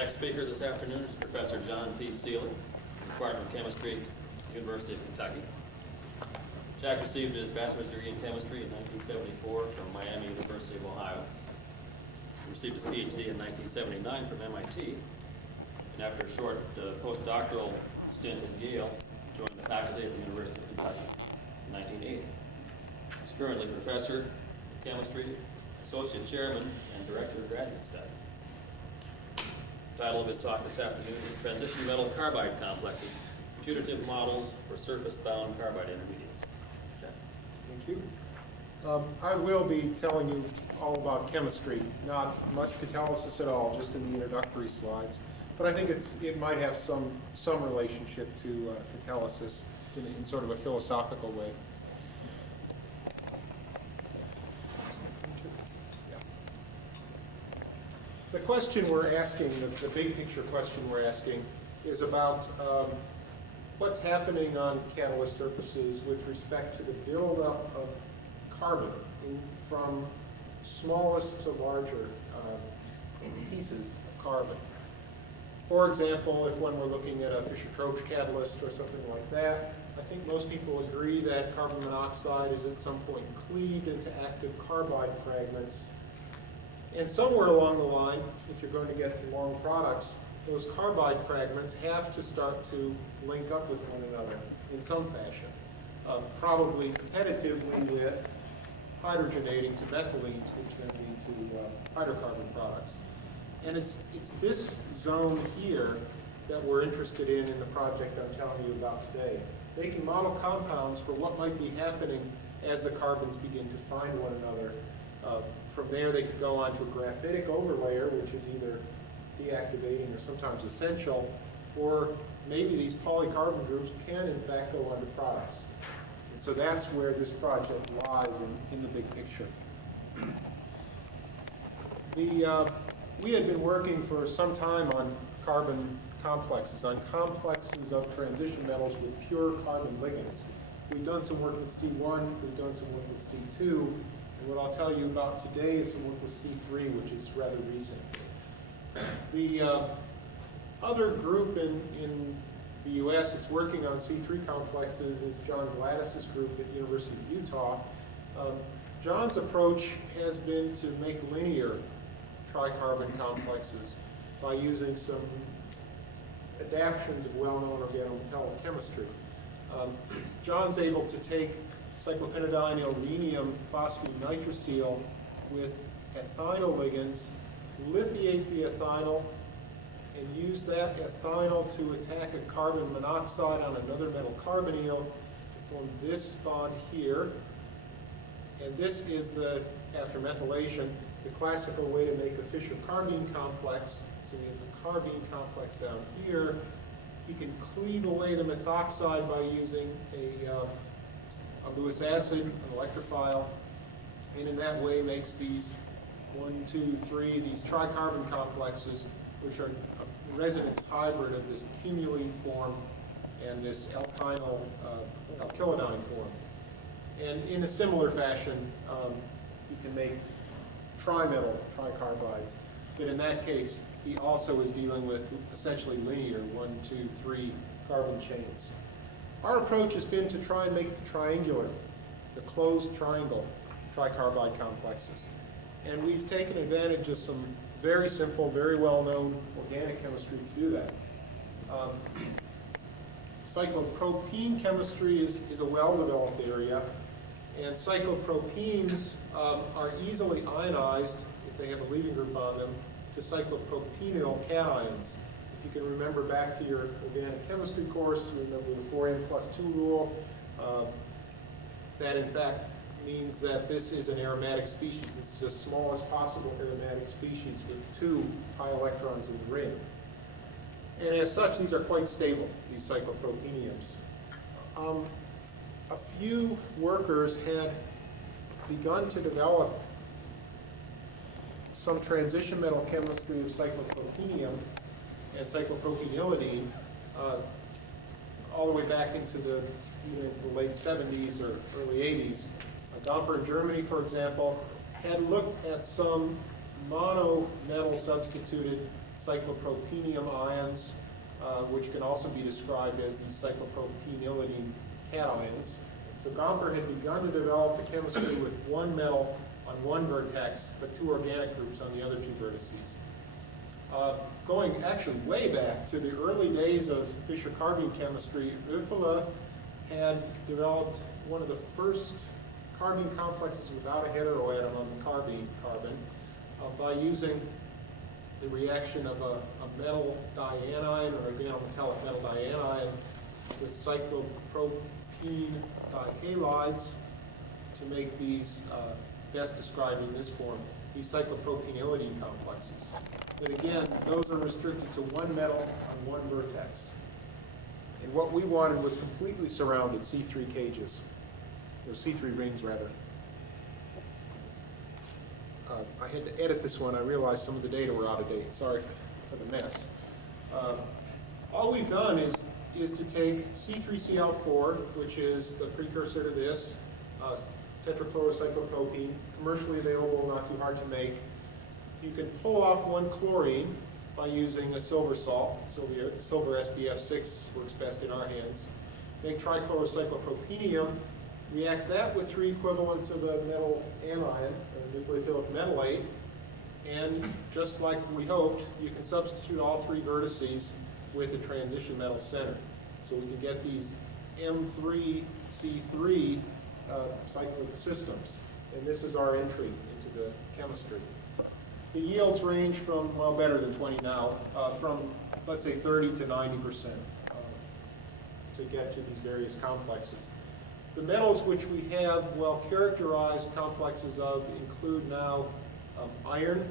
Next speaker this afternoon is Professor John P. Stelle, Department of Chemistry, University of Kentucky. Jack received his bachelor's degree in chemistry in 1974 from Miami University of Ohio. He received his PhD in 1979 from MIT, and after a short postdoctoral stint at Yale, joined the faculty at the University of Kentucky in 1980. He's currently Professor of Chemistry, Associate Chairman, and Director of Graduate Studies. The title of his talk this afternoon is Transition Metal Carbide Complexes, Putative Models for Surface-Bound Carbide Intermediates. Jack. Thank you. I will be telling you all about chemistry, not much catalysis at all, just in the introductory slides. But I think it might have some relationship to catalysis in sort of a philosophical way. The question we're asking, the big picture question we're asking, is about what's happening on catalyst surfaces with respect to the buildup of carbon from smallest to larger pieces of carbon. For example, if when we're looking at a Fischer-Tropsch catalyst or something like that, I think most people agree that carbon monoxide is at some point cleaved into active carbide fragments. And somewhere along the line, if you're going to get to long products, those carbide fragments have to start to link up with one another in some fashion, probably competitively with hydrogenating to methylenes, which then lead to hydrocarbon products. And it's this zone here that we're interested in the project I'm telling you about today. Making model compounds for what might be happening as the carbons begin to find one another. From there, they could go on to a graphitic overlayer, which is either deactivating or sometimes essential, or maybe these polycarbon groups can, in fact, go on to products. And so that's where this project lies in the big picture. We had been working for some time on carbon complexes, on complexes of transition metals with pure carbon ligands. We've done some work with C1, we've done some work with C2, and what I'll tell you about today is some work with C3, which is rather recent. The other group in the U.S. that's working on C3 complexes is John Gladys's group at the University of Utah. John's approach has been to make linear tricarbon complexes by using some adaptions of well-known organometallic chemistry. John's able to take cyclopentadienyl rhenium phosphine nitrosyl with ethynyl ligands, lithiate the ethynyl, and use that ethynyl to attack a carbon monoxide on another metal carbonyl to form this bond here. And this is after methylation, the classical way to make a Fischer-carbene complex. So we have the carbene complex down here. You can cleave away the methoxide by using a Lewis acid, an electrophile, and in that way makes these 1, 2, 3, these tricarbon complexes, which are a resonance hybrid of this cumulene form and this alkynyl alkylodyne form. And in a similar fashion, you can make trimetal tricarbides, but in that case, he also is dealing with essentially linear 1, 2, 3 carbon chains. Our approach has been to try and make the triangular, the closed triangle tricarbide complexes. And we've taken advantage of some very simple, very well-known organic chemistry to do that. Cyclopropene chemistry is a well-developed area, and cyclopropenes are easily ionized, if they have a leaving group on them, to cyclopropenyl cations. If you can remember back to your organic chemistry course, remember the 4n+2 rule, that in fact means that this is an aromatic species. It's the smallest possible aromatic species with 2 pi electrons in the ring. And as such, these are quite stable, these cyclopropeniums. A few workers had begun to develop some transition metal chemistry of cyclopropenium and cyclopropenylidene all the way back into the late 70s or early 80s. Domper in Germany, for example, had looked at some mono metal substituted cyclopropenium ions, which can also be described as these cyclopropenylidene cations. So Gomper had begun to develop the chemistry with one metal on one vertex, but two organic groups on the other two vertices. Going actually way back to the early days of Fischer carbene chemistry, Oefele had developed one of the first carbene complexes without a heteroatom on the carbene carbon by using the reaction of a metal dianion or organometallic metal dianion with cyclopropene dihalides to make these, best described in this form, these cyclopropenylidene complexes. But again, those are restricted to one metal on one vertex. And what we wanted was completely surrounded C3 cages, or C3 rings rather. I had to edit this one. I realized some of the data were out of date. Sorry for the mess. All we've done is to take C3Cl4, which is the precursor to this, tetrachlorocyclopropene, commercially available, not too hard to make. You can pull off one chlorine by using a silver salt. Silver SbF6 works best in our hands. Make trichlorocyclopropenium, react that with three equivalents of a metal anion, a nucleophilic metallate, and just like we hoped, you can substitute all three vertices with a transition metal center. So we can get these M3C3 cyclic systems. And this is our entry into the chemistry. The yields range from, well, better than 20 now, from, let's say, 30 to 90% to get to these various complexes. The metals which we have well-characterized complexes of include now iron.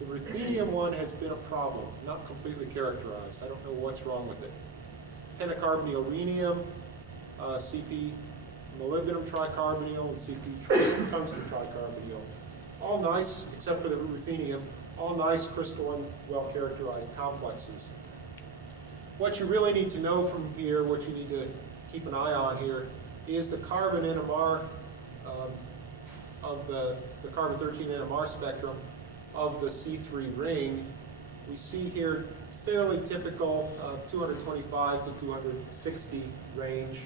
The ruthenium one has been a problem, not completely characterized. I don't know what's wrong with it. Pentacarbonyl-rhenium, CP molybdenum tricarbonyl, and CP tungsten tricarbonyl. All nice, except for the ruthenium, all nice crystalline, well-characterized complexes. What you really need to know from here, what you need to keep an eye on here, is the carbon NMR of the carbon-13 NMR spectrum of the C3 ring. We see here fairly typical 225 to 260 range,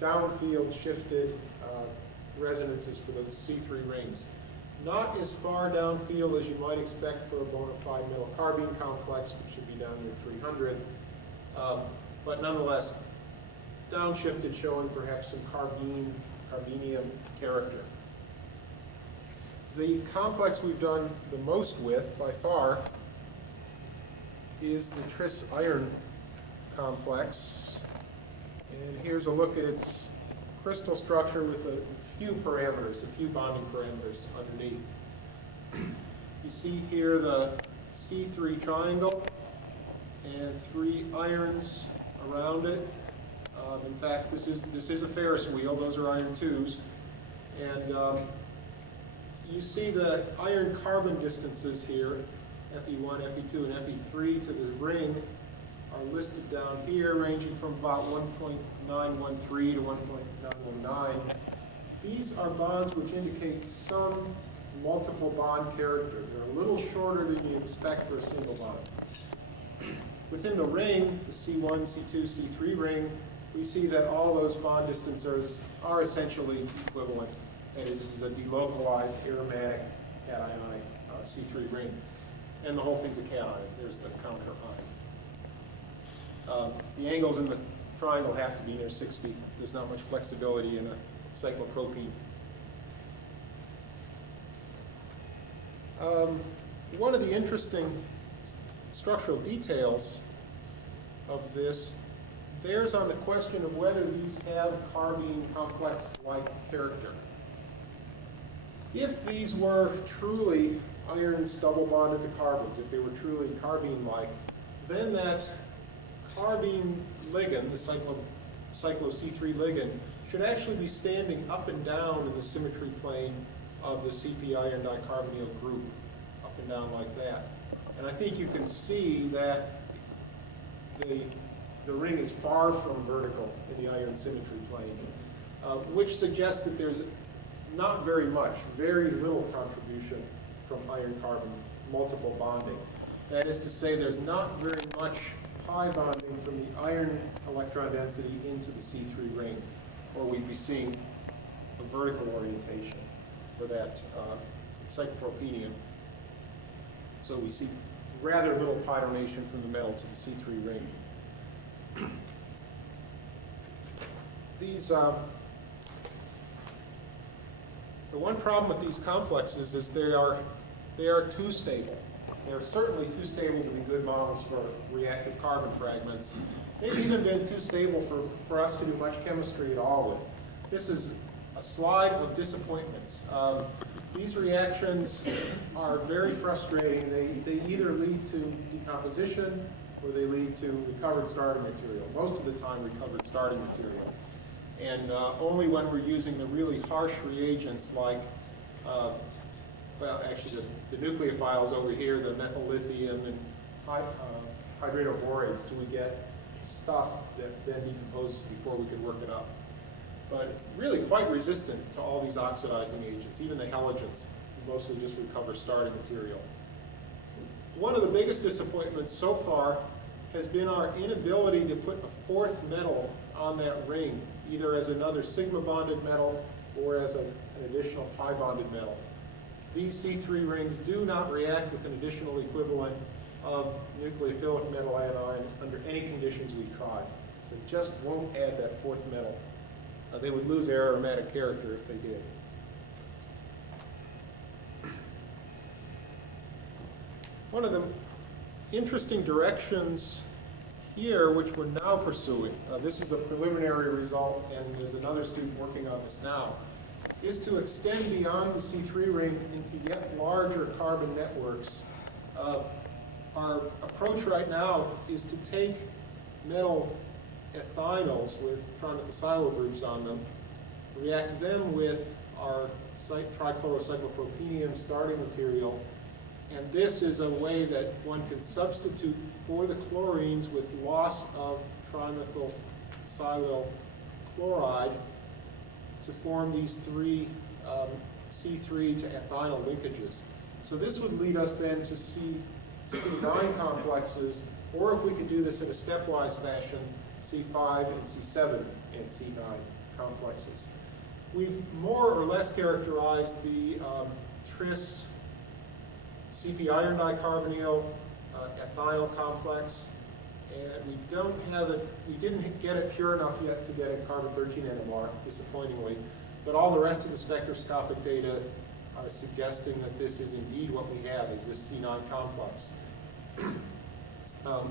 downfield shifted resonances for the C3 rings. Not as far downfield as you might expect for a bona fide metal carbene complex, which should be down near 300, but nonetheless, downshifted, showing perhaps some carbenium character. The complex we've done the most with, by far, is the tris iron complex. And here's a look at its crystal structure with a few parameters, a few bonding parameters underneath. You see here the C3 triangle and three irons around it. In fact, this is a Ferris wheel. Those are iron 2s. And you see the iron carbon distances here, Fe1, Fe2, and Fe3 to the ring are listed down here, ranging from about 1.913 to 1.919. These are bonds which indicate some multiple bond character. They're a little shorter than you expect for a single bond. Within the ring, the C1, C2, C3 ring, we see that all those bond distances are essentially equivalent. That is, this is a delocalized aromatic cationic C3 ring. And the whole thing's a cation. There's the counter ion. The angles in the triangle have to be near 60. There's not much flexibility in a cyclopropene. One of the interesting structural details of this bears on the question of whether these have carbene complex-like character. If these were truly irons double bonded to carbons, if they were truly carbene-like, then that carbene ligand, the cyclo C3 ligand, should actually be standing up and down in the symmetry plane of the CP iron dicarbonyl group, up and down like that. And I think you can see that the ring is far from vertical in the iron symmetry plane, which suggests that there's not very much, very little contribution from iron-carbon multiple bonding. That is to say, there's not very much pi bonding from the iron electron density into the C3 ring, or we'd be seeing a vertical orientation for that cyclopropenium. So we see rather little pi donation from the metal to the C3 ring. These, the one problem with these complexes is they are too stable. They're certainly too stable to be good models for reactive carbon fragments. They've even been too stable for us to do much chemistry at all with. This is a slide of disappointments. These reactions are very frustrating. They either lead to decomposition or they lead to recovered starting material. Most of the time, recovered starting material. And only when we're using the really harsh reagents like, well, actually the nucleophiles over here, the methyl lithium and hydroborates, do we get stuff that then decomposes before we can work it up. But it's really quite resistant to all these oxidizing agents, even the halogens, who mostly just recover starting material. One of the biggest disappointments so far has been our inability to put a fourth metal on that ring, either as another sigma bonded metal or as an additional pi bonded metal. These C3 rings do not react with an additional equivalent of nucleophilic metal anion under any conditions we try. So it just won't add that fourth metal. They would lose their aromatic character if they did. One of the interesting directions here, which we're now pursuing, this is the preliminary result, and there's another student working on this now, is to extend beyond the C3 ring into yet larger carbon networks. Our approach right now is to take metal ethynyls with trimethylsilyl groups on them, react them with our trichlorocyclopropenium starting material, and this is a way that one can substitute for the chlorines with loss of trimethylsilyl chloride to form these three C3 to ethynyl linkages. So this would lead us then to C9 complexes, or if we could do this in a stepwise fashion, C5 and C7 and C9 complexes. We've more or less characterized the tris CP iron dicarbonyl ethynyl complex, and we didn't get it pure enough yet to get a carbon-13 NMR, disappointingly, but all the rest of the spectroscopic data are suggesting that this is indeed what we have, is this C9 complex.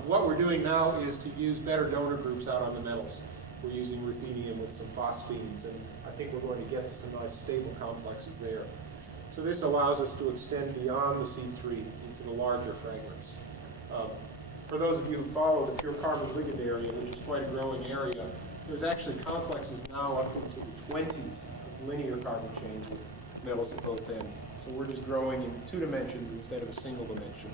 What we're doing now is to use better donor groups out on the metals. We're using ruthenium with some phosphines, and I think we're going to get to some nice stable complexes there. So this allows us to extend beyond the C3 into the larger fragments. For those of you who follow the pure carbon ligand area, which is quite a growing area, there's actually complexes now up into the 20s of linear carbon chains with metals at both ends. So we're just growing in 2 dimensions instead of a single dimension.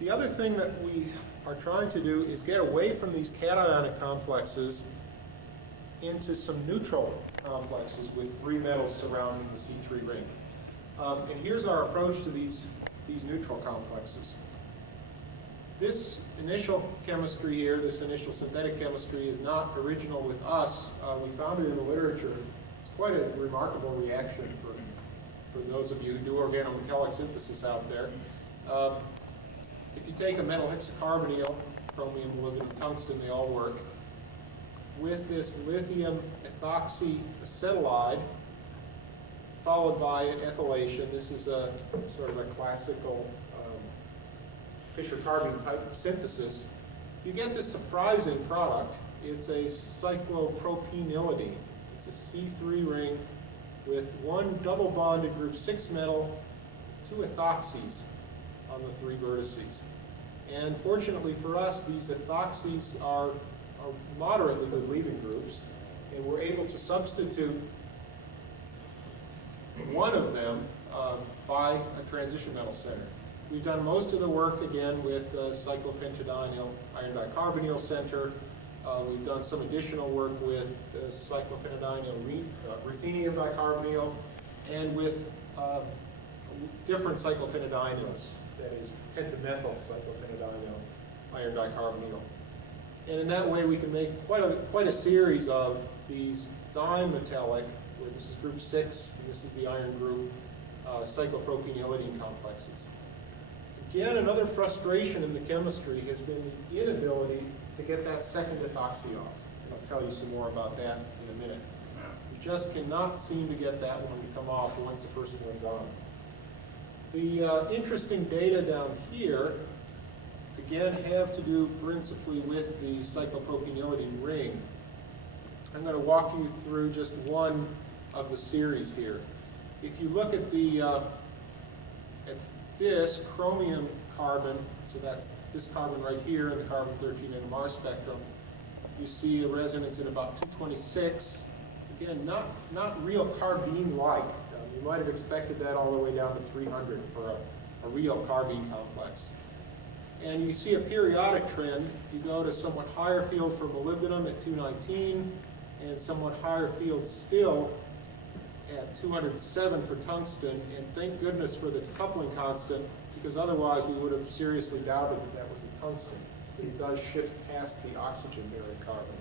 The other thing that we are trying to do is get away from these cationic complexes into some neutral complexes with 3 metals surrounding the C3 ring. And here's our approach to these neutral complexes. This initial chemistry here, this initial synthetic chemistry, is not original with us. We found it in the literature. It's quite a remarkable reaction for those of you who do organometallic synthesis out there. If you take a metal hexacarbonyl, chromium, molybdenum, tungsten, they all work, with this lithium ethoxy acetylide, followed by an ethylation. This is a sort of a classical Fischer-Carbon type of synthesis. You get this surprising product. It's a cyclopropenylidene. It's a C3 ring with 1 double bonded group 6 metal, 2 ethoxies on the 3 vertices. And fortunately for us, these ethoxies are moderately good leaving groups, and we're able to substitute one of them by a transition metal center. We've done most of the work, again, with cyclopentadienyl iron dicarbonyl center. We've done some additional work with cyclopentadienyl ruthenium dicarbonyl, and with different cyclopentadienyls, that is, pentamethyl cyclopentadienyl iron dicarbonyl. And in that way, we can make quite a series of these dimetallic, where this is group 6, and this is the iron group, cyclopropanylidene complexes. Again, another frustration in the chemistry has been the inability to get that second ethoxy off. And I'll tell you some more about that in a minute. We just cannot seem to get that one to come off once the first one's on. The interesting data down here, again, have to do principally with the cyclopropanylidene ring. I'm going to walk you through just one of the series here. If you look at this chromium carbon, so that's this carbon right here in the carbon-13 NMR spectrum, you see a resonance at about 226. Again, not real carbene-like. You might have expected that all the way down to 300 for a real carbene complex. And you see a periodic trend. You go to somewhat higher field for molybdenum at 219, and somewhat higher field still at 207 for tungsten, and thank goodness for the coupling constant, because otherwise we would have seriously doubted that that was a tungsten. But it does shift past the oxygen-bearing carbon.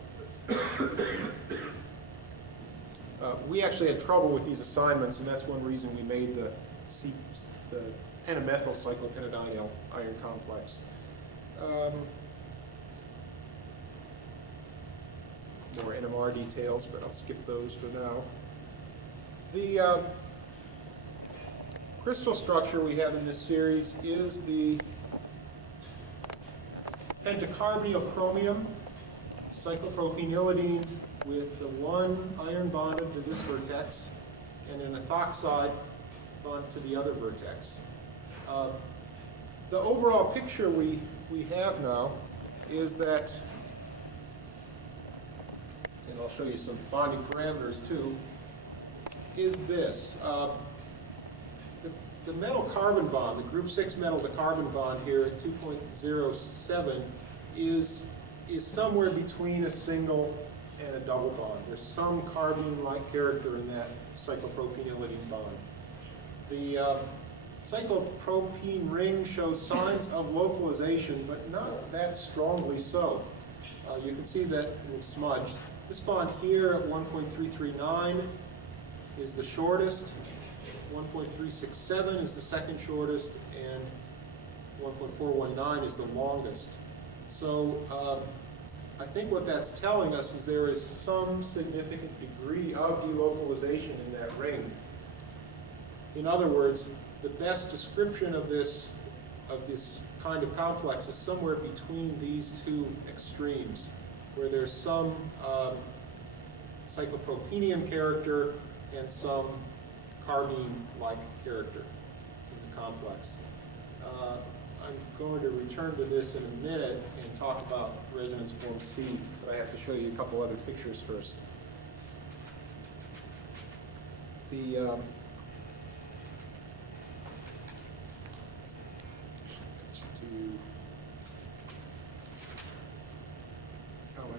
We actually had trouble with these assignments, and that's one reason we made the pentamethyl cyclopentadienyl iron complex. More NMR details, but I'll skip those for now. The crystal structure we have in this series is the pentacarbonyl chromium cyclopropanylidene with the one iron bonded to this vertex and an ethoxide bonded to the other vertex. The overall picture we have now is that, and I'll show you some bonding parameters too, is this. The metal carbon bond, the group 6 metal to carbon bond here at 2.07 is somewhere between a single and a double bond. There's some carbene-like character in that cyclopropanylidene bond. The cyclopropene ring shows signs of localization, but not that strongly so. You can see that we've smudged. This bond here at 1.339 is the shortest, 1.367 is the second shortest, and 1.419 is the longest. So I think what that's telling us is there is some significant degree of delocalization in that ring. In other words, the best description of this kind of complex is somewhere between these two extremes, where there's some cyclopropenium character and some carbene-like character in the complex. I'm going to return to this in a minute and talk about resonance form C, but I have to show you a couple other pictures first.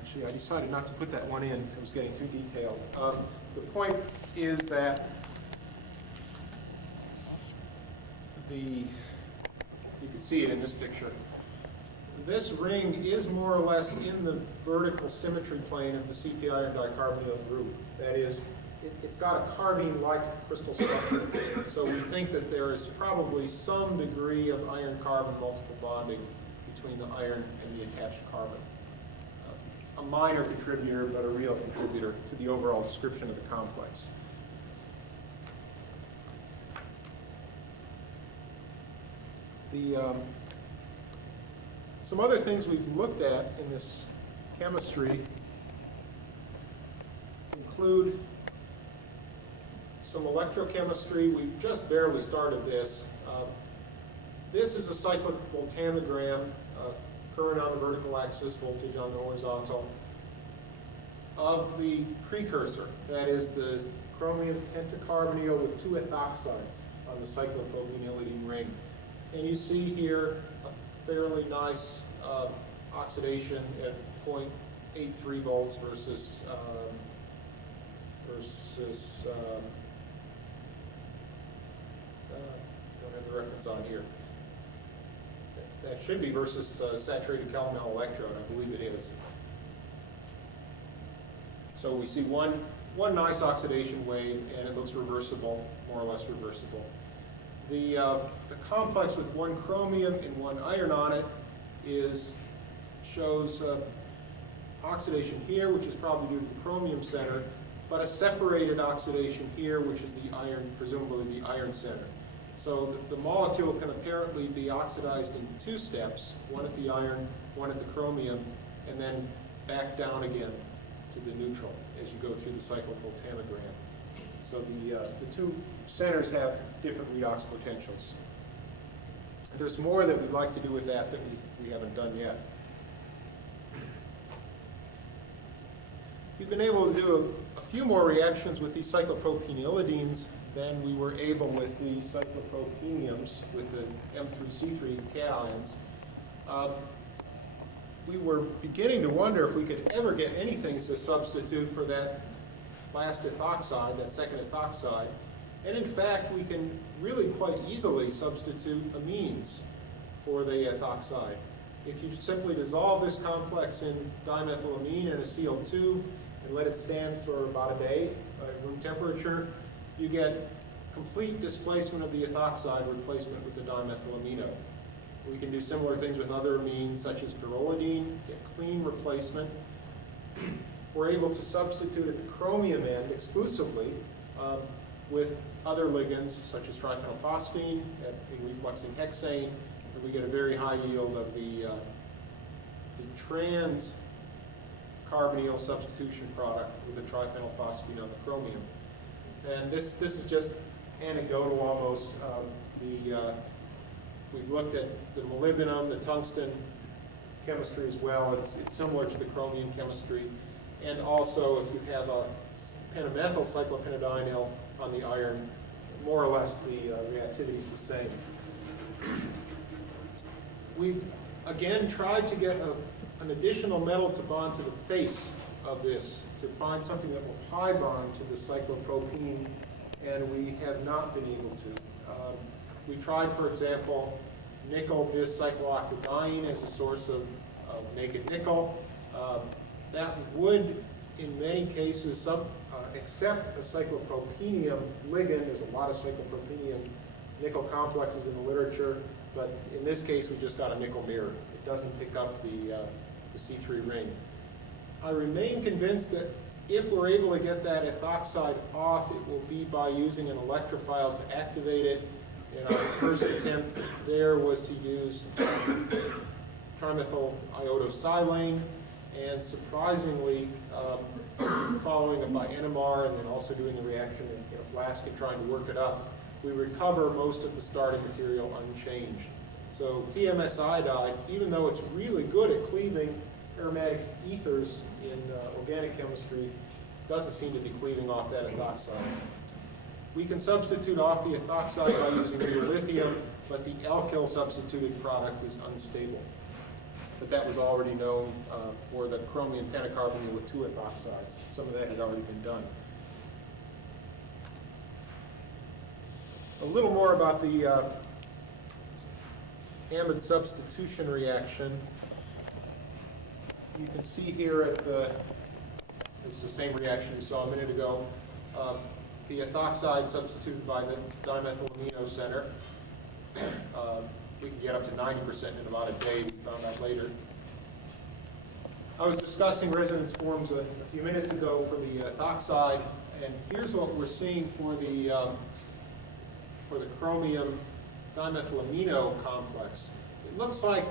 Actually, I decided not to put that one in. It was getting too detailed. The point is that you can see it in this picture. This ring is more or less in the vertical symmetry plane of the CP iron dicarbonyl group. That is, it's got a carbene-like crystal structure. So we think that there is probably some degree of iron-carbon multiple bonding between the iron and the attached carbon. A minor contributor, but a real contributor to the overall description of the complex. Some other things we've looked at in this chemistry include some electrochemistry. We've just barely started this. This is a cyclic voltammogram, current on the vertical axis, voltage on the horizontal, of the precursor, that is the chromium pentacarbonyl with two ethoxides on the cyclopropanylidene ring. And you see here a fairly nice oxidation at 0.83 volts versus Don't have the reference on here. That should be versus saturated calomel electrode. I believe it is. So we see one nice oxidation wave, and it looks reversible, more or less reversible. The complex with one chromium and one iron on it shows oxidation here, which is probably due to the chromium center, but a separated oxidation here, which is the iron, presumably the iron center. So the molecule can apparently be oxidized in two steps, one at the iron, one at the chromium, and then back down again to the neutral as you go through the cyclical tamagram. So the two centers have different redox potentials. There's more that we'd like to do with that we haven't done yet. We've been able to do a few more reactions with these cyclopropenylidines than we were able with the cyclopropeniums, with the M3C3 cations. We were beginning to wonder if we could ever get anything as a substitute for that last ethoxide, that second ethoxide. And in fact, we can really quite easily substitute amines for the ethoxide. If you simply dissolve this complex in dimethylamine in a sealed tube and let it stand for about a day at room temperature, you get complete displacement of the ethoxide replacement with the dimethylamino. We can do similar things with other amines such as pyrrolidine, get clean replacement. We're able to substitute at the chromium end exclusively with other ligands such as triphenylphosphine at a refluxing hexane, and we get a very high yield of the trans carbonyl substitution product with the triphenylphosphine on the chromium. And this is just anecdotal almost. We've looked at the molybdenum, the tungsten chemistry as well. It's similar to the chromium chemistry. And also, if you have a pentamethyl cyclopentadienyl on the iron, more or less the reactivity is the same. We've, again, tried to get an additional metal to bond to the face of this, to find something that will pi bond to the cyclopropene, and we have not been able to. We tried, for example, nickel bis-cyclooctadiene as a source of naked nickel. That would, in many cases, accept a cyclopropenium ligand. There's a lot of cyclopropenium nickel complexes in the literature, but in this case, we just got a nickel mirror. It doesn't pick up the C3 ring. I remain convinced that if we're able to get that ethoxide off, it will be by using an electrophile to activate it. And our first attempt there was to use trimethyl iodosilane, and surprisingly, following it by NMR and then also doing the reaction in a flask and trying to work it up, we recover most of the starting material unchanged. So TMS iodide, even though it's really good at cleaving aromatic ethers in organic chemistry, doesn't seem to be cleaving off that ethoxide. We can substitute off the ethoxide by using lithium, but the alkyl substituted product is unstable. But that was already known for the chromium pentacarbonyl with two ethoxides. Some of that had already been done. A little more about the amide substitution reaction. You can see here it's the same reaction you saw a minute ago. The ethoxide substituted by the dimethylamino center. We can get up to 90% in about a day. We found out later. I was discussing resonance forms a few minutes ago for the ethoxide, and here's what we're seeing for the chromium dimethylamino complex. It looks like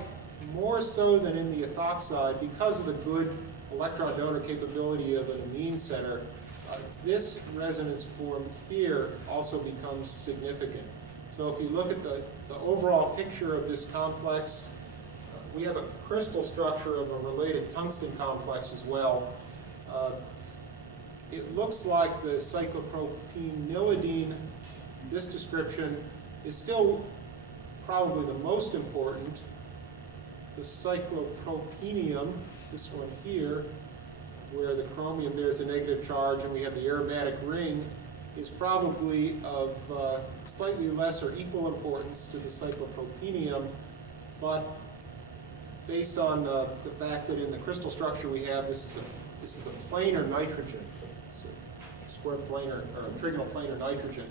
more so than in the ethoxide, because of the good electron donor capability of an amine center, this resonance form here also becomes significant. So if you look at the overall picture of this complex, we have a crystal structure of a related tungsten complex as well. It looks like the cyclopropenylidine, this description, is still probably the most important. The cyclopropenium, this one here, where the chromium, there's a negative charge, and we have the aromatic ring, is probably of slightly less or equal importance to the cyclopropenium, but based on the fact that in the crystal structure we have, this is a planar nitrogen, it's a square planar, or a trigonal planar nitrogen.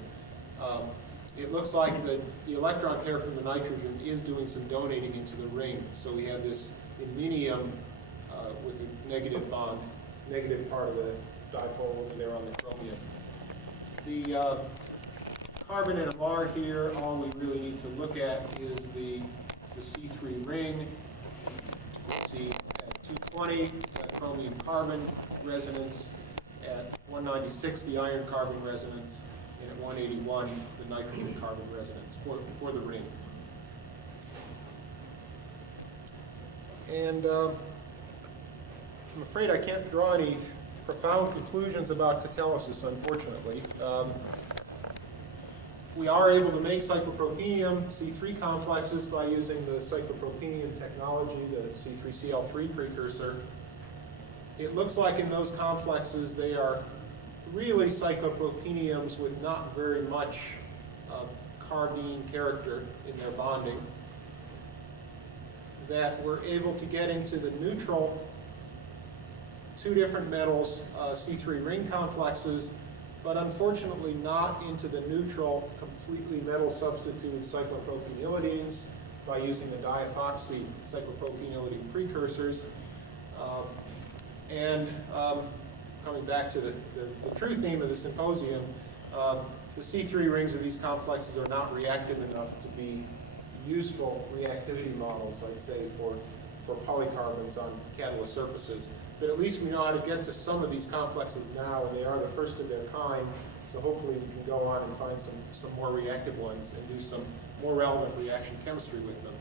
It looks like the electron pair from the nitrogen is doing some donating into the ring. So we have this iminium with a negative bond, negative part of the dipole over there on the chromium. The carbon NMR here, all we really need to look at is the C3 ring. See, at 220, the chromium carbon resonance. At 196, the iron carbon resonance. And at 181, the nitrogen carbon resonance for the ring. And I'm afraid I can't draw any profound conclusions about catalysis, unfortunately. We are able to make cyclopropenium C3 complexes by using the cyclopropenium technology, the C3Cl3 precursor. It looks like in those complexes they are really cyclopropeniums with not very much carbene character in their bonding. That we're able to get into the neutral, two different metals, C3 ring complexes, but unfortunately not into the neutral, completely metal substituted cyclopropionylidines by using the diethoxy cyclopropionylidine precursors. Coming back to the true theme of the symposium, the C3 rings of these complexes are not reactive enough to be useful reactivity models, I'd say, for polycarbons on catalyst surfaces. But at least we know how to get to some of these complexes now, and they are the first of their kind. So hopefully we can go on and find some more reactive ones and do some more relevant reaction chemistry with them.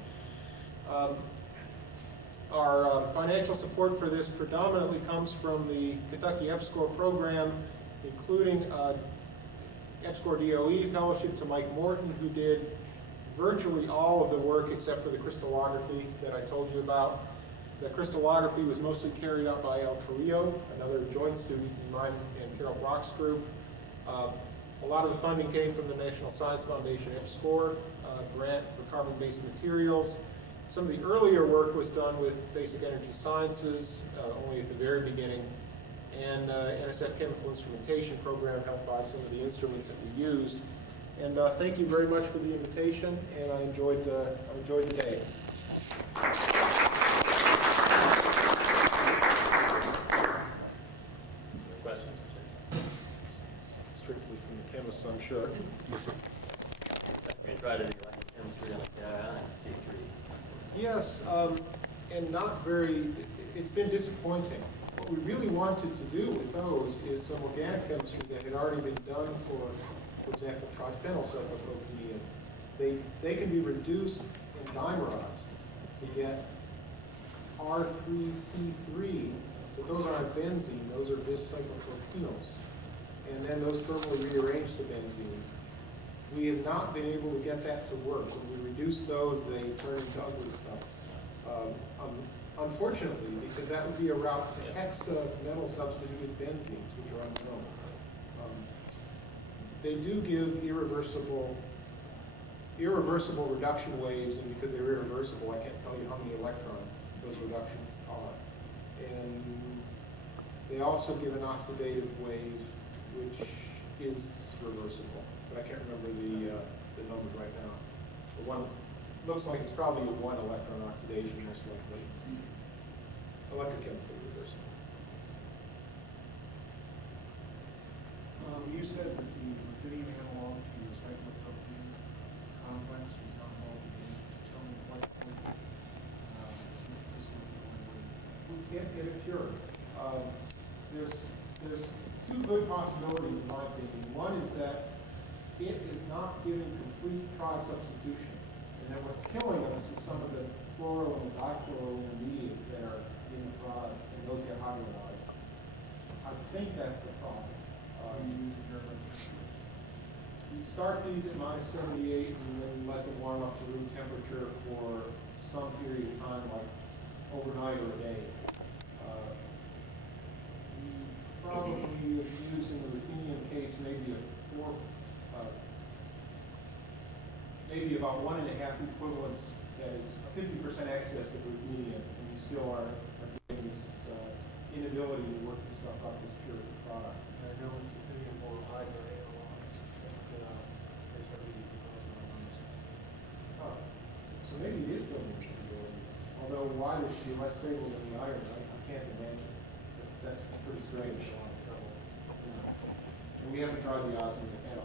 Our financial support for this predominantly comes from the Kentucky EPSCoR program, including EPSCoR DOE fellowship to Mike Morton, who did virtually all of the work except for the crystallography that I told you about. The crystallography was mostly carried out by El Carrillo, another joint student in mine and Carol Brock's group. A lot of the funding came from the National Science Foundation EPSCoR grant for carbon-based materials. Some of the earlier work was done with Basic Energy Sciences, only at the very beginning, and NSF Chemical Instrumentation program helped by some of the instruments that we used. And thank you very much for the invitation, and I enjoyed the day. Questions? Strictly from the chemists, I'm sure. We try to do electrochemistry on a ionic C3. Yes, and not very, it's been disappointing. What we really wanted to do with those is some organic chemistry that had already been done for example, triphenyl cyclopropenium. They can be reduced and dimerized to get R3C3, but those aren't benzene, those are just cyclopropenyls. And then those thermally rearrange to benzenes. We have not been able to get that to work. When we reduce those, they turn into ugly stuff. Unfortunately, because that would be a route to hexa metal substituted benzenes, which are unknown. They do give irreversible reduction waves, and because they're irreversible, I can't tell you how many electrons those reductions are. And they also give an oxidative wave, which is reversible, but I can't remember the number right now. The one looks like it's probably a 1 electron oxidation, most likely. Electrochemically reversible. You said that the rubidium analog to your cyclopropene complex was not involved in determining what synthesis was the only way. We can't get it cured. There's two good possibilities in my opinion. One is that it is not giving complete tri-substitution. And then what's killing us is some of the fluoro and dichloro intermediates that are in the product, and those get hydrolyzed. I think that's the problem. We start these at -78 and then let them warm up to room temperature for some period of time, like overnight or a day. We probably have used in the ruthenium case maybe a 4 about 1.5 equivalents, that is a 50% excess of ruthenium, and we still are getting this inability to work this stuff up as pure product. I know it's pretty more hydro analogs, but it's already because Oh, so maybe it is still an instability. Although why this should be less stable than the iron, I can't imagine. That's pretty strange. And we haven't tried the osmium at all.